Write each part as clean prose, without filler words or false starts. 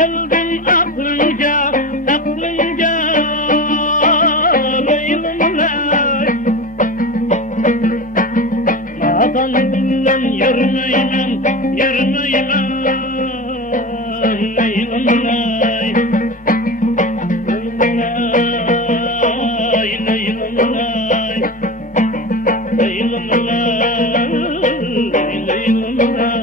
keldin aklınca, aklınca Leyla'm lay. Nadan bilen yürümeylem, yürümeylem Leyla'm lay. Leyla'm lay, Leyla'm lay, Leyla'm lay.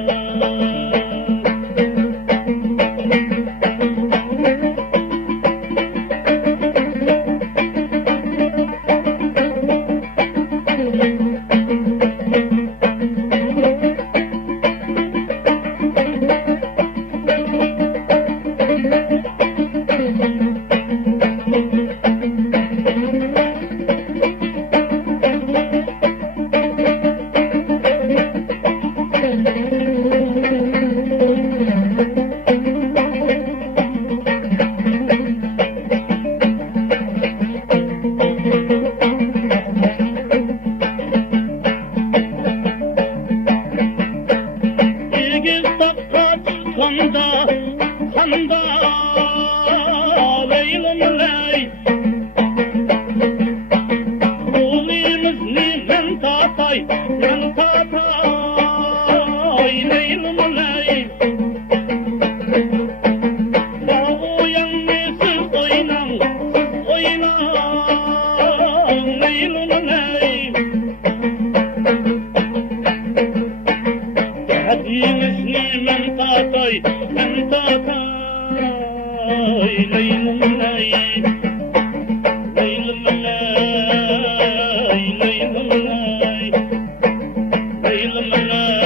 Kanda, kanda, Leyla'm lay. Oğlumuz ni men tatay, Leyla'm lay. Oyan ne siz oynan, Leyla'm lay. Hadiniz ni men tatay, Leyla'm lay. Leyla'm lay, Leyla'm lay. Leyla'm lay,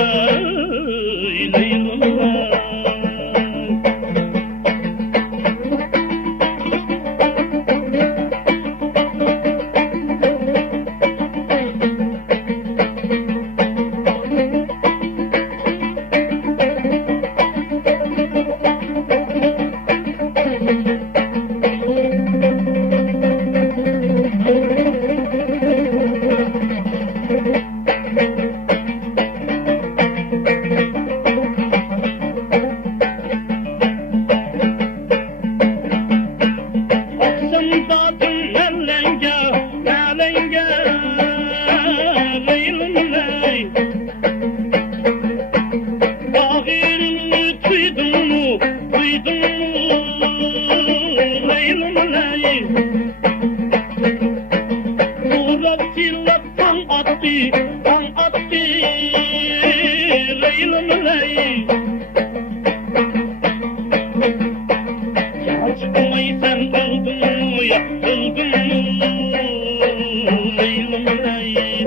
Leyla'm lay. Leyla'm lay. Bağırını duydun mu, Leyla'm lay. Murat silah tan attı, Leyla'm lay. Ya çıkmaysan öldün mü ya, Leyla'm lay.